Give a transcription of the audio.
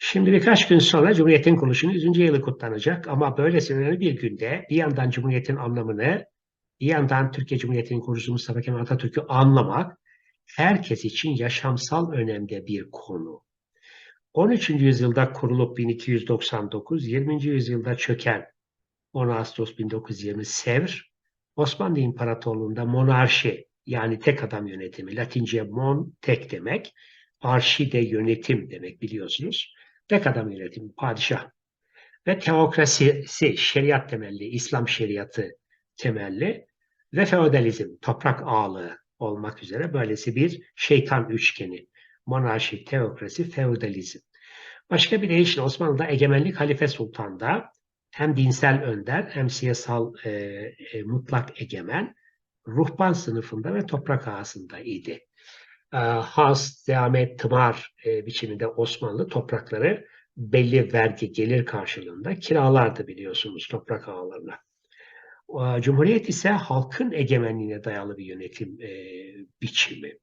Şimdi birkaç gün sonra Cumhuriyet'in kuruluşunun 100. yılı kutlanacak ama böylesine bir günde bir yandan Cumhuriyet'in anlamını, bir yandan Türkiye Cumhuriyeti'nin kurucusu Mustafa Kemal Atatürk'ü anlamak herkes için yaşamsal önemde bir konu. 13. yüzyılda kurulup 1299, 20. yüzyılda çöken 10 Ağustos 1920 Sevr, Osmanlı İmparatorluğu'nda monarşi yani tek adam yönetimi, Latince mon tek demek, arşi de yönetim demek biliyorsunuz. Tek adam yönetimi, padişah. Ve teokrasisi, şeriat temelli, İslam şeriatı temelli ve feodalizm, toprak ağalığı olmak üzere böylesi bir şeytan üçgeni. Monarşi, teokrasi, feodalizm. Başka bir deyişle Osmanlı'da egemenlik halife sultanda hem dinsel önder hem siyasal e, e, mutlak egemen ruhban sınıfında ve toprak ağasında idi. E, has, deamet, tımar e, biçiminde Osmanlı toprakları belli vergi gelir karşılığında kiralardı biliyorsunuz toprak ağalarına. E, Cumhuriyet ise halkın egemenliğine dayalı bir yönetim e, biçimi.